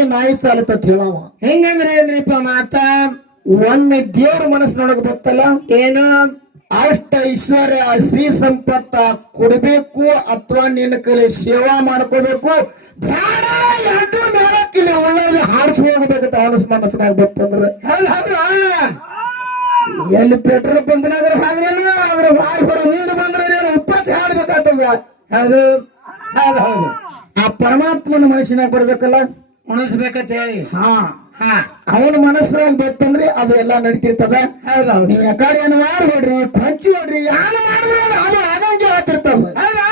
ಊರಿಗೆ ನಾಯಿ ಸಾಲುತ್ತ ಹೇಳವ. ಹೆಂಗಂದ್ರೆ ಏನ್ರಿಪ್ಪ ಮಾತ ಒಮ್ಮೆ ದೇವ್ರ ಮನಸ್ಸಿನೊಳಗೆ ಬರ್ತಲ್ಲ ಏನು? ಅಷ್ಟ ಐಶ್ವರ್ಯ ಶ್ರೀ ಸಂಪತ್ತ ಕೊಡಬೇಕು ಅಥವಾ ನಿನ್ನ ಕಲೆ ಸೇವಾ ಮಾಡ್ಕೋಬೇಕು. ಬೇಡ ಎರಡು ನಾಲ್ಕಿಲ್ಲಿ ಒಳ್ಳೆ ಹಾರಿಸಿ ಹೋಗ್ಬೇಕಂತ ಆನಸ್ ಮನಸ್ಸಿನಾಗ ಬರ್ತಂದ್ರೆ ಎಲ್ಲಿ ಪೆಟ್ರೋಲ್ ಬಂಕ್ನಾಗ ಹಾದ್ರಲ್ಲ ಅವ್ರ ಹೊರ ನಿಂದು ಬಂದ್ರೆ ನೀನು ಉಪವಾಸ ಹಾಡ್ಬೇಕಾಗ್ತದ ಹೌದು ಹೌದು ಹೌದು. ಆ ಪರಮಾತ್ಮನ ಮನಸ್ಸಿನಾಗ ಬರ್ಬೇಕಲ್ಲ? ಉಣಿಸ್ಬೇಕಂತ ಹೇಳಿ ಹಾ. ಹಾ. ಅವನ ಮನಸ್ಸಿನಾಗ ಬೇಕಂದ್ರೆ ಅದು ಎಲ್ಲ ನಡೀತಿರ್ತದ. ಹೌದಾ. ನೀವ್ ಯಾಕಡೆ ಏನು ಮಾರ್ ಹೊಡ್ರಿ ಕೊಂಚಿ ಹೊಡ್ರಿ ಯಾರು ಮಾಡಿದ್ರೆ ಅದು ಆಗಂಗೆ ಆಗ್ತಿರ್ತದ. ಹೌದಾ?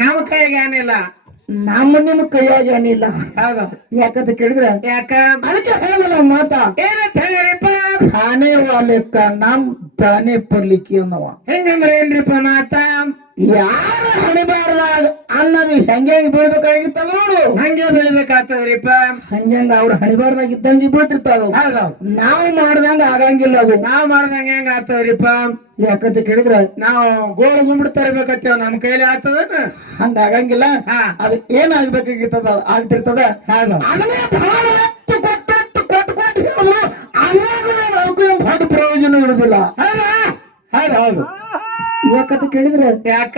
ನಮ್ಮ ಕೈಯಾಗ ಏನಿಲ್ಲ ನಮ್ಮ ನಿಮ್ಮ ಕೈಯಾಗ ಏನಿಲ್ಲ ಹೌದು. ಯಾಕಂತ ಕೇಳಿದ್ರೆ ಯಾಕ? ಅದಕ್ಕೆ ಹೇಳಲ್ಲ ಮಾತ. ಏನಂತ ಹೇಳಿರಿಪ್ಪ? ಖಾನೆ ವಾಲೆಕ್ಕ ನಮ್ ತಾನೇ ಪರ್ಲಿಕ್ಕೆ ಅನ್ನವ. ಹೆಂಗಂದ್ರೆ ಏನ್ರಿಪ್ಪ ಮಾತ? ಯಾರ ಹಣಿಬಾರ್ದಾಗ ಅನ್ನೋದು ಹೆಂಗೆ ಬೀಳ್ಬೇಕಾಗಿರ್ತದ ನೋಡು. ಹಂಗೆ ಬೀಳ್ಬೇಕಾಗ್ತದ್ರಿಪ್ಪ. ಹಂಗಂಗ ಅವ್ರ ಹಣಿಬಾರ್ದಾಗ ಇದ್ದಂಗೆ ಬೀಳ್ತಿರ್ತಾವ ಹೌದು ನಾವು ಮಾಡ್ದಂಗ ಆಗಂಗಿಲ್ಲ ಅದು. ನಾವು ಮಾಡ್ದಂಗ ಹೆಂಗ ಆಗ್ತದ್ರಿಪ್ಪ? ಯಾಕಂತ ಕೇಳಿದ್ರ ನಾವು ಗೋಳು ಗುಂಬಿಡ್ ತರಬೇಕತ್ತೇವ್ ನಮ್ ಕೈಲಿ ಆಗ್ತದನ? ಹಂಗ ಆಗಂಗಿಲ್ಲ. ಹಾ. ಅದು ಏನಾಗ್ಬೇಕಾಗಿರ್ತದ ಆಗ್ತಿರ್ತದ? ಹೌದು. ಅದನ್ನೇ ಬಹಳ ಕೊಟ್ಟು ಕೊಟ್ಟು ಕೊಟ್ಟು ಹೇಳಿದ್ರು ಪ್ರಯೋಜನ ಇರುದಿಲ್ಲ ಹೌದು ಹೌದು. ಯಾಕಂತ ಕೇಳಿದ್ರೆ ಯಾಕ?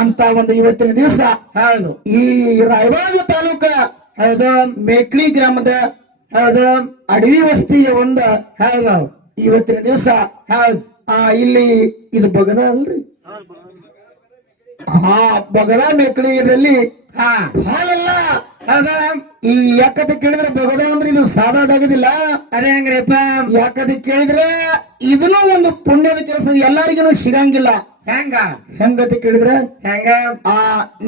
ಅಂತ ಒಂದು ಇವತ್ತಿನ ದಿವಸ ಹೌದು. ಈ ರಾಯಬಾಗ ತಾಲೂಕ ಹೌದು. ಮೇಕ್ಲಿ ಗ್ರಾಮದ ಹೌದು ಅಡವಿ ವಸ್ತಿಯ ಒಂದ ಹೌದು. ಇವತ್ತಿನ ದಿವಸ. ಹೌದು. ಆ ಇಲ್ಲಿ ಇದು ಬಗದ ಅಲ್ರಿ? ಹಾ ಬಗದ ಇರಲಿ ಹಾ. ಹಾಲಲ್ಲ. ಅದ ಈ ಯಾಕಂತ ಕೇಳಿದ್ರೆ ಬಗದ ಅಂದ್ರೆ ಇದು ಸಾಧಾದಾಗದಿಲ್ಲ ಅದೇ ಹೆಂಗ್ರಿಪ್ಪ. ಯಾಕಂತ ಕೇಳಿದ್ರೆ ಇದನ್ನು ಒಂದು ಪುಣ್ಯದ ಕೆಲಸ ಎಲ್ಲರಿಗೂ ಸಿಗಂಗಿಲ್ಲ ಹೆಂಗ? ಹೆಂಗತಿ ಕೇಳಿದ್ರೆ? ಹೆಂಗ? ಆ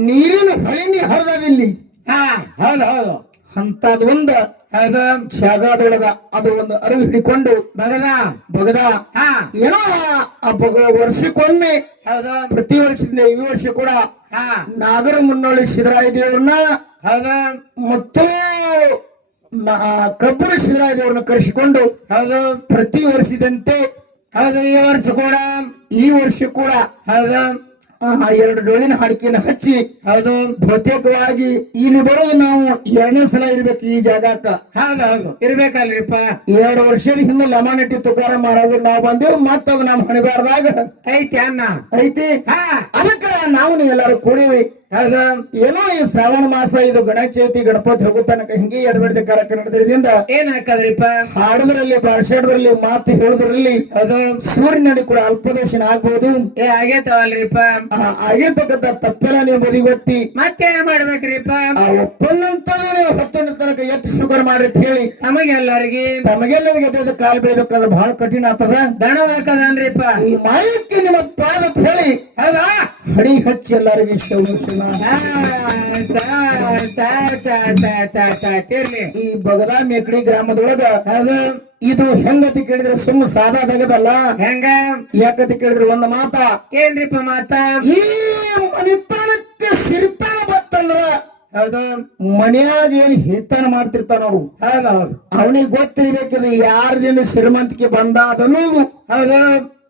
ನೀರಿನ ಹೊಳಿನಿ ಹರಿದಿಲ್ಲಿ ಹಾ. ಹೌದು ಹೌದು. ಅಂತದ್ ಒಂದ ಜಾಗದೊಳಗ ಅದು ಒಂದು ಅರಿವು ಹಿಡಿಕೊಂಡು ಬಗದ ಬಗದ ಹಾ. ಏನೋ ಆ ಬಗ ವರ್ಷಕ್ಕೊಮ್ಮೆ ಹೌದು. ಪ್ರತಿ ವರ್ಷದಿಂದ ಈ ವರ್ಷ ಕೂಡ ಹಾ. ನಾಗರ ಮುನ್ನೋಳಿ ಸಿದ್ದರಾಯ ದೇವರನ್ನ ಹೌದು. ಮತ್ತು ಕಬ್ಬುರ ಸಿದ್ದರಾಯ ದೇವರನ್ನ ಕರೆಸಿಕೊಂಡು ಹೌದು. ಪ್ರತಿ ವರ್ಷದಂತೆ ಹೌದು ಈ ವರ್ಷ ಕೂಡ ಈ ವರ್ಷ ಕೂಡ ಹೌದು ಆ, ಎರಡು ಡೋಳಿನ ಹಾಡಿಕೆಯನ್ನು ಹಚ್ಚಿ ಅದು ಪ್ರತ್ಯೇಕವಾಗಿ ಇಲ್ಲಿ ಬರೋದು ನಾವು ಎರಡನೇ ಸಲ ಇರ್ಬೇಕು ಈ ಜಾಗಕ್ಕ. ಹೌದು ಹೌದು. ಇರ್ಬೇಕಲ್ರಿಪ್ಪ. ಎರಡು ವರ್ಷದ ಹಿಂದೆ ಲಮಾನಟ್ಟಿ ತುಕಾರ ಮಹಾರಾಜರು ನಾವು ಬಂದೇವ್ ಮತ್ತ ಅದು ನಮ್ಮ ಹಣಿಬಾರ್ದಾಗ. ಐತಿ ಅನ್ನ. ಐತಿ? ಹಾ. ಅದಕ್ಕ ನಾವು ನೀವೆಲ್ಲರೂ ಕೂಡಿವಿ. ಅದ ಏನೋ ಈ ಶ್ರಾವಣ ಮಾಸ ಇದು ಗಣೇಶ ಚೌತಿ ಗಣಪತಿ ಹೋಗೋ ತನಕ ಹಿಂಗೆ ಎಡಬಿಡದೆ ಕಾರ್ಯಕ್ರಮ ನಡೆದ್ರಿಂದ ಏನ್ ಹಾಕದ್ರಿಪ್ಪ? ಹಾಡುದ್ರಲ್ಲಿ ಭಾಷಾಡದ್ರಲ್ಲಿ ಮಾತು ಹೇಳುದ್ರಲ್ಲಿ ಅದ ಸೂರ್ಯನಲ್ಲಿ ಕೂಡ ಅಲ್ಪದೋಷನ ಆಗ್ಬಹುದು ಏ ಆಗೇತವಲ್ರಿಪ್ಪ. ಆಗಿರ್ತಕ್ಕಂತ ಆಗಿರ್ತಕ್ಕಂಥ ತಪ್ಪೆಲ್ಲ ನೀವು ಬದಿಗೊತ್ತಿ ಮತ್ತೆ ಮಾಡ್ಬೇಕ್ರಿಪ್ಪ? ಆ ಎತ್ತು ಶುಗರ್ ಮಾಡ್ರಿ ಅಂತ ಹೇಳಿ. ನಮಗೆಲ್ಲರಿಗೆ ತಮಗೆಲ್ಲರಿಗೆ ಎದ್ದು ಕಾಲು ಬೆಳಿಬೇಕಾದ್ರೆ ಬಹಳ ಕಠಿಣ ಆಗ್ತದ? ದಣ ಈ ಮಾಯಕ್ಕೆ ನಿಮ್ಮ ಪಾದ ಹೇಳಿ. ಹೌದಾ? ಹಡಿ ಹಚ್ಚಿ ಎಲ್ಲರಿಗೆ ಈ ಬಗದಾ ಮೇಕಡಿ ಗ್ರಾಮದೊಳಗ ಅದ ಇದು ಹೆಂಗತಿ ಕೇಳಿದ್ರೆ ಸುಮ್ಮ ಸಾದಾಗದಲ್ಲ ಹೆಂಗ? ಯಾಕತಿ ಕೇಳಿದ್ರೆ ಒಂದ್ ಮಾತಾ? ಏನ್ರಿಪ್ಪ ಮಾತಾ? ಈ ಮನಿತನಕ್ಕೆ ಸಿರ್ತಾ ಬತ್ತಂದ್ರ ಹೌದು? ಮನ್ಯಾಗ ಏನ್ ಹಿತನ ಮಾಡ್ತಿರ್ತಾನ ಅವ್ರು ಹೌದ ಅವನಿಗೆ ಗೊತ್ತಿರ್ಬೇಕಿಲ್ಲ ಯಾರದಿಂದ ಶ್ರೀಮಂತಿಕೆ ಬಂದ ಅದನ್ನು ಹೌದ?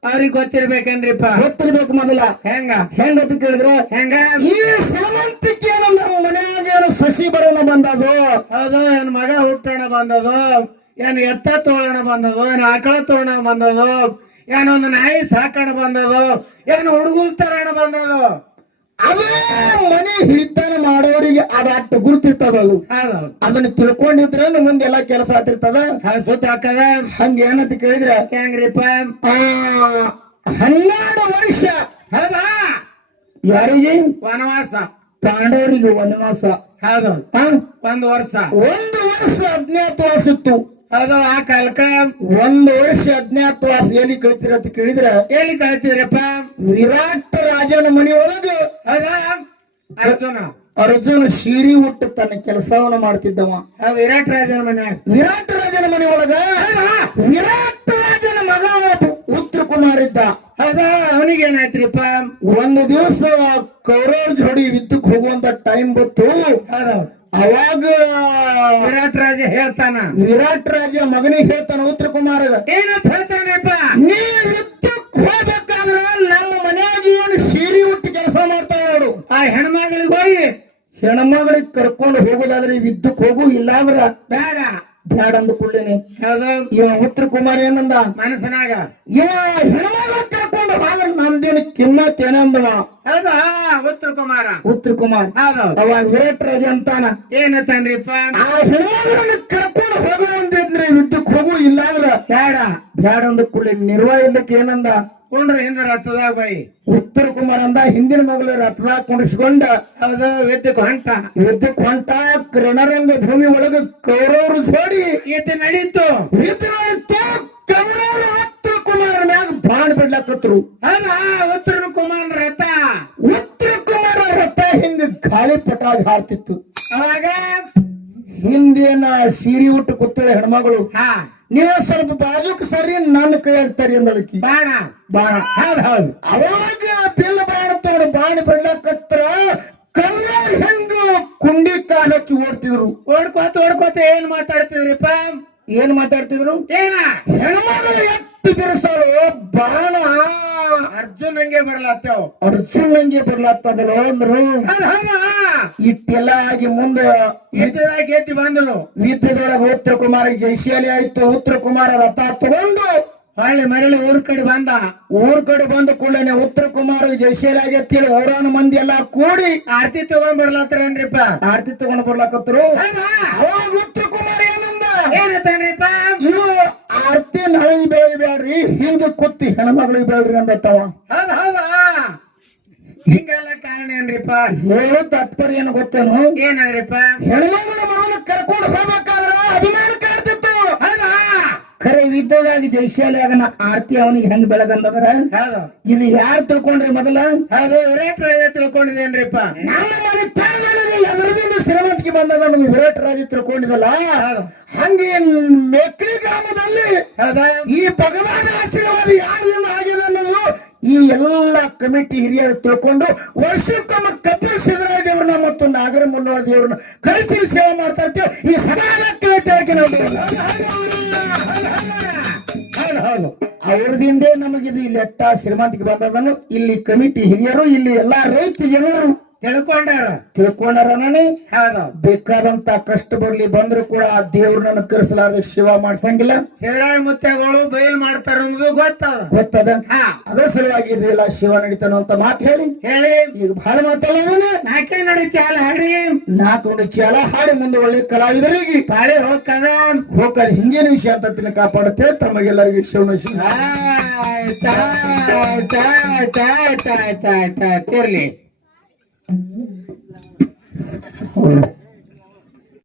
ಅವ್ರಿಗೆ ಗೊತ್ತಿರ್ಬೇಕೇನ್ರಿಪ್ಪ? ಗೊತ್ತಿರ್ಬೇಕು ಮೊದಲ. ಹೆಂಗ? ಹೆಂಗತಿ ಕೇಳಿದ್ರೆ ಹೆಂಗ? ಈ ಶ್ರೀಮಂತಿಕೆಯನ್ನು ನಮ್ಮ ಮನ್ಯಾಗ ಏನು ಸಸಿ ಬರೋಣ ಬಂದದು? ಹೌದ? ಏನ್ ಮಗ ಹುಟ್ಟೋಣ ಬಂದದು? ಏನ್ ಎತ್ತ ತೋಳಣ ಬಂದದು? ಏನ್ ಆಕಳ ತೋಳಣ ಬಂದದು? ಏನೊಂದು ನಾಯಿ ಸಾಕಣ ಬಂದದು? ಏನ್ ಹುಡುಗರು ತರಣ ಬಂದದು? ಅದೇ ಮನೆ ಹಿಡಿತನ ಮಾಡೋರಿಗೆ ಅದಾಟ ಗುರುತಿರ್ತದ ಅದು ಅದನ್ನ ತಿಳ್ಕೊಂಡಿದ್ರೆ ಮುಂದೆ ಎಲ್ಲಾ ಕೆಲಸ ಆತಿರ್ತದ ಸುತ್ತ ಹಾಕದ ಹಂಗ ಏನಂತ ಕೇಳಿದ್ರೆ ಹೆಂಗ್ರಿಪ್ಪ? ಹನ್ನೆರಡು ವರ್ಷ. ಹೌದಾ? ಯಾರಿಗೆ? ವನವಾಸ. ಪಾಂಡವರಿಗೆ ವನವಾಸ. ಹೌದು. ಒಂದು ವರ್ಷ. ಒಂದು ವರ್ಷ ಅಜ್ಞಾತವಾಸ ಇತ್ತು ಹೌದು ಆ ಕಾಲಕ್ಕ ಒಂದು ವರ್ಷ ಅಜ್ಞಾತವಾಸ ಎಲ್ಲಿ ಕಳಿತೀರ ಅಂತ ಕೇಳಿದ್ರೆ ಎಲ್ಲಿ ಕಳಿತೀರಪ್ಪ? ವಿರಾಟ್ ರಾಜನ ಮನೆ ಒಳಗ. ಹೌದಾ? ಅರ್ಜುನ. ಅರ್ಜುನ ಶೀರಿ ಹುಟ್ಟ ತನ್ನ ಕೆಲಸವನ್ನ ಮಾಡ್ತಿದ್ದವ. ವಿರಾಟ್ ರಾಜನ ಮನೆ. ವಿರಾಟ್ ರಾಜನ ಮನೆ ಒಳಗ ವಿರಾಟ್ ರಾಜನ ಮಗ ಉತ್ತರ ಕುಮಾರ್ ಇದ್ದ ಹೌದಾ? ಅವನಿಗೆ ಏನಾಯ್ತ್ರಿಪ್ಪ ಒಂದು ದಿವಸ ಕೌರವ್ ಜೋಡಿ ವಿದ್ಯುಕ್ ಹೋಗುವಂತ ಟೈಮ್ ಬಂತು. ಹೌದು ಅವಾಗ ವಿರಾಟ್ ರಾಜ ಹೇಳ್ತಾನ. ವಿರಾಟ್ ರಾಜ ಮಗನಿಗೆ ಹೇಳ್ತಾನ ಉತ್ತರ ಕುಮಾರ್ ಏನಂತ ಹೇಳ್ತಾನಪ್ಪ? ನೀ ಹೋಗ್ಬೇಕಾದ್ರ ನಮ್ಮ ಮನ್ಯಾಗ ಏನು ಸೀರೆ ಉಟ್ಟು ಕೆಲಸ ಮಾಡ್ತಾವ ಅವರು ಆ ಹೆಣ್ಮಗಳಿಗೆ ಹೋಗಿ. ಹೆಣ್ಮಗಳಿಗೆ ಕರ್ಕೊಂಡು ಹೋಗೋದಾದ್ರೆ ವಿದ್ಯುಕ್ ಹೋಗು ಇಲ್ಲಾಂದ್ರ ಬೇಡ. ಬ್ಯಾಡ ಅಂದ ಕೂಡಲೇನೆ ಹೌದು. ಇವ ಉತ್ತರ ಕುಮಾರ್ ಏನಂದ? ಮನಸ್ಸನಾಗ. ಇವ ಹೆಣ್ಮಗಳ ಕರ್ಕೊಂಡು ಬಾದ ನಂದಿನ ಕಿಮ್ಮತ್ ಏನಂದವ? ಅದ ಹಾ ಉತ್ತರ ಕುಮಾರ. ಉತ್ತರ ಕುಮಾರ್. ಹೌದು. ಅವಾಗ ವಿರಾಟ್ ರಾಜ ಅಂತಾನ. ಏನತ್ತನ್ರಿಪ್ಪ ಆ ಹೆಣ್ಮಗಳನ್ನ ಕರ್ಕೊಂಡು ಹೋಗು ಅಂತಂದ್ರೆ ವಿದ್ಯುಕ್ ಹೋಗು ಇಲ್ಲಾಂದ್ರ ಬೇಡ. ಬ್ಯಾಡ ಅಂದ ಕೂಡಲೇ ನಿರ್ವಾಹ ಏನಂದ? ಕುಂಡ್ರ ಹಿಂದ ರಥದಾಗ ಬೈ ಉತ್ತರ ಕುಮಾರ ಅಂದ ಹಿಂದಿನ ಮಗಳು ರಥದಾಗ ಕುಂಡಿಸ್ಕೊಂಡ ಅದ ವಿದ್ಯುತ್ ಹೊಂಟ. ವಿದ್ಯುಕ್ ಹೊಂಟ ಕೃಣರಂಗ ಭೂಮಿ ಒಳಗ ಕೌರವರು ಸೋಡಿ ಈತ ನಡೀತು. ವಿದ್ಯುತ್ ಕೌರವರು ಉತ್ತರ ಕುಮಾರ ಮ್ಯಾಗ ಬಾಣ್ ಬಿಡ್ಲಕತ್ರು. ಅದ ಉತ್ತರ ಕುಮಾರ ರಥ. ಉತ್ತರ ಕುಮಾರ ರಥ ಹಿಂದೆ ಗಾಳಿ ಪಟಾಗಿ ಹಾರ್ತಿತ್ತು. ಅವಾಗ? ಹಿಂದಿನ ಸೀರೆ ಉಟ್ಟು ಕೂತಳೆ ಹೆಣ್ಮಗಳು ಹಾ. ನೀವು ಸ್ವಲ್ಪ ಬಾಜುಕ್ ಸರಿ ನನ್ನ ಕೈಯಾಗ ತರಿ ಅಂದಳಕಿ. ಬಾಣ. ಬಾಣ. ಹೌದ್ ಹೌದು. ಅವಾಗ ಬಿಲ್ ಬಾಣ ತಗೊಂಡು ಬಾಣ ಬಿಡ್ಲಕತ್ರ ಕಲ್ಲ ಹೆಂಗ ಕುಂಡಿ ಕಾಲ್ ಹಚ್ಚಿ ಓಡ್ತಿದ್ರು. ಓಡ್ಕೋತ ಓಡ್ಕೋತ ಏನ್ ಮಾತಾಡ್ತಿದ್ರಿಪ್ಪ? ಏನ್ ಮಾತಾಡ್ತಿದ್ರು? ಏನ? ಹೆಣ್ಮಗಳು ಎತ್ತು ಬಿರುಸಾಳು ಬಾಣ. ಅರ್ಜುನ್ ಹಂಗೆ ಬರ್ಲಾತ್ತೇವ್ ಅರ್ಜುನ್ ಹಂಗೆ ಬರ್ಲಾತ್ತದಲ್ಲ ಅಂದ್ರು ಇಟ್ಟೆಲ್ಲ ಆಗಿ ಮುಂದೆ ಎತ್ತಿದಾಗ ಎತ್ತಿ ಬಂದ್ರು. ಯುದ್ಧದೊಳಗೆ ಉತ್ತರ ಕುಮಾರ ಜೈಶಾಲಿ ಆಯ್ತು. ಉತ್ತರ ಕುಮಾರ ರಥ ತಗೊಂಡು ಹಳ್ಳಿ ಮರಳಿ ಊರ್ ಕಡೆ ಬಂದ. ಊರ್ ಕಡೆ ಬಂದ ಕೂಡಲೇ ಉತ್ತರ ಕುಮಾರ ಜೈಶಾಲಿ ಆಗತ್ತೇಳಿ ಊರಾನ ಮಂದಿ ಎಲ್ಲಾ ಕೂಡಿ ಆರ್ತಿ ತಗೊಂಡ್ ಬರ್ಲತ್ತಾರನ್ರಿಪ್ಪ? ಆರತಿ ತಗೊಂಡ್ ಬರ್ಲಾಕತ್ರು. ಉತ್ತರ ಕುಮಾರ ಏನಂದ ಏನತ್ತಾನ್ರಿಪ್ಪ ಇವು ಆರ್ತಿ ನಳಿ ಬೇಡ್ರಿ ಹಿಂಗ ಕುತ್ತಿ ಹೆಣ್ಮಗಳಿಗೆ ಬೇಡ್ರಿ ಅಂದತ್ತವ. ಹೌದ್ ಹೌದಾ. ಹಿಂಗೆಲ್ಲ ಕಾರಣ ಏನ್ರಿಪ್ಪ? ಹೇಳು ತಾತ್ಪರ್ಯ ಏನು ಗೊತ್ತೇನು? ಏನಂದ್ರಿಪ್ಪ? ಹೆಣ್ಮಗಳ ಮಗನ ಖರೆ ಜೈಶಾಲಿಯಾಗ ನಾ ಆರ್ತಿ ಅವನಿಗೆ ಹೆಂಗ್ ಬೆಳಗಂದ್ರ ಹೌದು. ಇದು ಯಾರು ತಿಳ್ಕೊಂಡ್ರಿ ಮೊದಲ? ಹೌದು ವಿರಾಟ್ ರಾಜ ತಿಳ್ಕೊಂಡಿದ್ದೇನ್ರಿಪ್ಪ ನಮ್ಮ ಮನೆ ತಾಯಿಗಳಿಗೆ ಎದರದಿಂದ ಶ್ರೀಮಂತಿಗೆ ಬಂದದ ನಮ್ಗೆ ವಿರಾಟ್ ರಾಜ ತಿಳ್ಕೊಂಡಿದಲ್ಲ? ಹಂಗೆ ಮೆಕ್ರಿ ಗ್ರಾಮದಲ್ಲಿ ಈ ಭಗವಾನ ಆಶೀರ್ವಾದ ಯಾರಿಂದ ಆಗಿದೆ ಅನ್ನೋದು ಈ ಎಲ್ಲ ಕಮಿಟಿ ಹಿರಿಯರು ತಿಳ್ಕೊಂಡು ವರ್ಷಕ್ಕೊಮ್ಮ ಕಪಿಲ್ ಸಿದ್ದರಾಯ ದೇವ್ರನ್ನ ಮತ್ತು ನಾಗರ ಮುನ್ನೋಳ ದೇವ್ರನ್ನ ಕರೆಸಿ ಸೇವೆ ಮಾಡ್ತಾ ಇರ್ತೀವಿ. ಈ ಸಮಾಜಕ್ಕೆ ತಿಳ್ಕೆ ಇಲ್ಲಿ ಎಟ್ಟ ಶ್ರೀಮಂತಿಗೆ ಬಂದದನ್ನು ಇಲ್ಲಿ ಕಮಿಟಿ ಹಿರಿಯರು ಇಲ್ಲಿ ಎಲ್ಲಾ ರೈತ ಜನರು ತಿಳ್ಕೊಂಡಾರ ತಿಳ್ಕೊಂಡಾರನೇ ಹೌದು ಬೇಕಾದಂತ ಕಷ್ಟ ಬರ್ಲಿ ಬಂದ್ರು ಕೂಡ ಆ ದೇವ್ರನ್ನ ಶಿವಾ ಶಿವ ಮಾಡ್ಸಂಗಿಲ್ಲ ಸಿದ್ದರಾಯ ಮುತ್ಯಗಳು ಬಯಲ್ ಮಾಡ್ತಾರ ಅನ್ನೋದು ಗೊತ್ತದ ಗೊತ್ತದ ಹಾ ಅದರ ಸಲುವಾಗಿ ಇದೆಲ್ಲ ಶಿವ ನಡೀತಾನ ಅಂತ ಮಾತು ಹೇಳಿ ಹೇಳಿ ಈಗ ಬಹಳ ಮಾತಲ್ಲ ನಾಕೇ ನಡಿ ಚಾಲ ಹಾಡಿ ನಾಲ್ಕು ಚಾಲ ಹಾಡಿ ಮುಂದೆ ಒಳ್ಳೆ ಕಲಾವಿದರಿಗೆ ಪಾಳಿ ಹೋಗ್ತದ ಹೋಗದ ಹಿಂಗೇನ ವಿಷಯ ಅಂತ ತಿನ್ನ ಕಾಪಾಡುತ್ತೆ ತಮಗೆಲ್ಲರಿಗೆ ಶಿವನ ಶಿವ ತಾ ತಾ ತಾ ತಾ ತಾ ಆಯ್ತ್ Bueno.